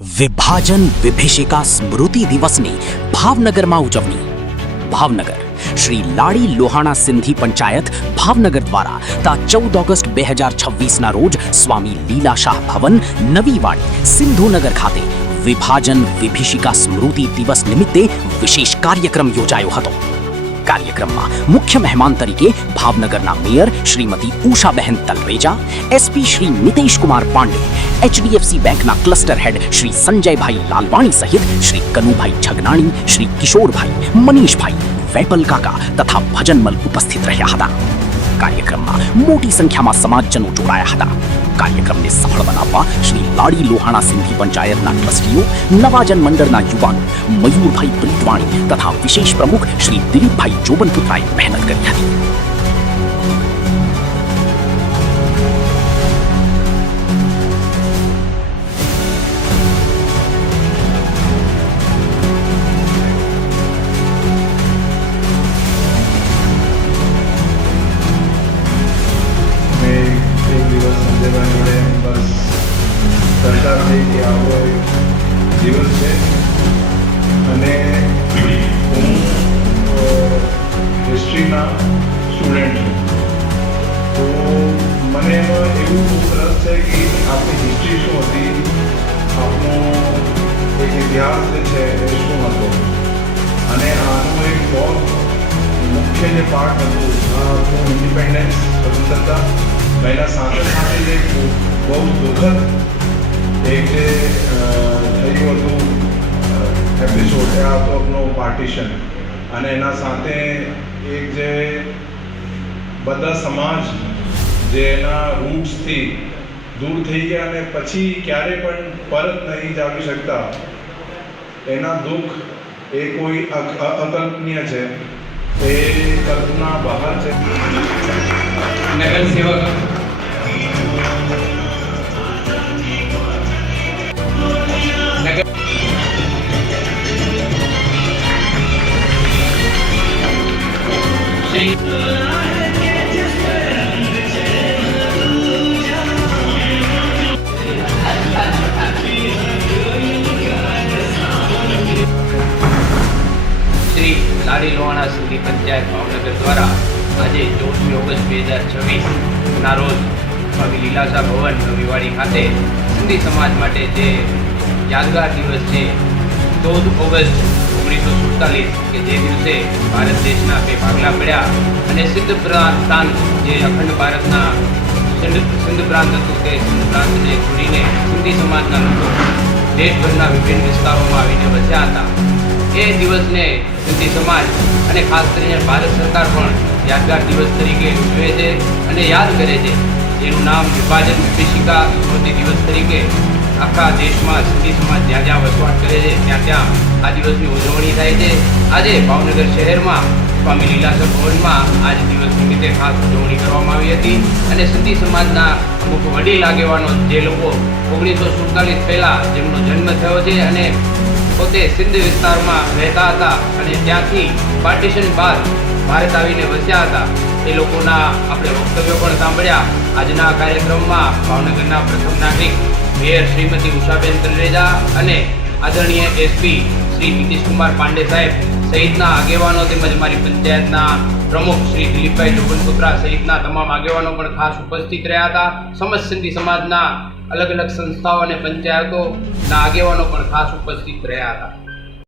વિભાજન વિભીષિકા સ્મૃતિ દિવસની ભાવનગરમાં ઉજવણી. ભાવનગર શ્રી લાડી લોહાણા સિંધી પંચાયત ભાવનગર દ્વારા તા 14 ઓગસ્ટ 2026ના રોજ સ્વામી લીલાશાહ ભવન નવી વાડી સિંધુનગર ખાતે વિભાજન વિભીષિકા સ્મૃતિ દિવસ નિમિત્તે વિશેષ કાર્યક્રમ યોજાયો હતો. કાર્યક્રમમાં મુખ્ય મહેમાન તરીકે ભાવનગરના mayor Shrimati Ushaben Talreja, SP Shri Nitesh Kumar Pandey, HDFC બેંકના ક્લસ્ટર હેડ શ્રી સંજયભાઈ લાલવાણી સહિત શ્રી કનુભાઈ છગનાણી, શ્રી કિશોરભાઈ, મનીષભાઈ, વેપલ કાકા તથા ભજનમલ ઉપસ્થિત રહ્યા હતા. કાર્યક્રમમાં મોટી સંખ્યામાં સમાજજનો જોડાયા હતા. કાર્યક્રમને સફળ બનાવવા શ્રી લાડી લોહાણા સિંધી પંચાયતના ટ્રસ્ટીઓ, નવાજન મંડળના યુવાનો મયુરભાઈ પ્રીતવાણી તથા વિશેષ પ્રમુખ શ્રી દિલીપભાઈ જોબનપુત્રાએ મહેનત કરી હતી. બસ સરકાર થઈ કે આવો એક દિવસ છે અને હું હિસ્ટ્રીના સ્ટુડન્ટ છું, તો મને એમાં એવું રસ છે કે આપણી હિસ્ટ્રી શું હતી, આપણો એક ઇતિહાસ જે છે એ શું હતો અને આનું એક બહુ મુખ્ય જે પાર્ટ હતું આપણું ઇન્ડિપેન્ડન્સ, સ્વતંત્રતા. એના સાથે સાથે જે બહુ દુઃખદ એક જે થયું હતું એપિસોડ એ હતો આપણો પાર્ટીશન, અને એના સાથે એક જે બધા સમાજ જે એના રૂટ્સથી દૂર થઈ ગયા અને પછી ક્યારે પણ પરત નહીં જાવી શકતા, એના દુઃખ એ કોઈ અકલ્પનીય છે, એ કલ્પના બહાર છે. નગર સેવક શ્રી લાડી લોહાણા સિંધી પંચાયત ભાવનગર દ્વારા આજે 14 ઓગસ્ટ 2026ના રોજ સ્વામી લીલાશાહ ભવન નવી વાડી ખાતે સિંધી સમાજ માટે જે યાદગાર દિવસ છે 14 ઓગસ્ટ 1947 કે જે દિવસે ભારત દેશના બે ભાગલા પડ્યા અને સિંધ પ્રાંત જે અખંડ ભારતના સિંધ પ્રાંત હતું તે સિંધ પ્રાંતને છોડીને સિંધી સમાજના લોકો દેશભરના વિભિન્ન વિસ્તારોમાં આવીને વસ્યા હતા. એ દિવસને સિંધી સમાજ અને ખાસ કરીને ભારત સરકાર પણ યાદગાર દિવસ તરીકે ઉજવે છે અને યાદ કરે છે, જેનું નામ વિભાજન વિભીષિકા સ્મૃતિ દિવસ તરીકે આખા દેશમાં સિંધી સમાજ જ્યાં જ્યાં વસવાટ કરે છે ત્યાં આ દિવસની ઉજવણી થાય છે. આજે ભાવનગર શહેરમાં સ્વામી લીલાશાહ ભવનમાં આજ દિવસ નિમિત્તે ખાસ ઉજવણી કરવામાં આવી હતી અને સિંધી સમાજના અમુક વડીલ આગેવાનો જે લોકો 1947 પહેલાં જેમનો જન્મ થયો છે અને પોતે સિંધ વિસ્તારમાં રહેતા હતા અને ત્યાંથી પાર્ટીશન બાદ ભારત આવીને વસ્યા હતા, એ લોકોના આપણે વક્તવ્યો પણ સાંભળ્યા. આજના કાર્યક્રમમાં ભાવનગરના પ્રથમ નાગરિક મેયર શ્રીમતી ઉષાબેન તલરેજા અને આદરણીય એસપી શ્રી નિતેશ કુમાર પાંડે સાહેબ સહિતના આગેવાનો તેમજ મારી પંચાયતના પ્રમુખ શ્રી દિલીપભાઈ જોબનપુત્રા સહિતના તમામ આગેવાનો પણ ખાસ ઉપસ્થિત રહ્યા હતા. સમસ્ત સિંધી સમાજના અલગ અલગ સંસ્થાઓ અને પંચાયતોના આગેવાનો પણ ખાસ ઉપસ્થિત રહ્યા હતા.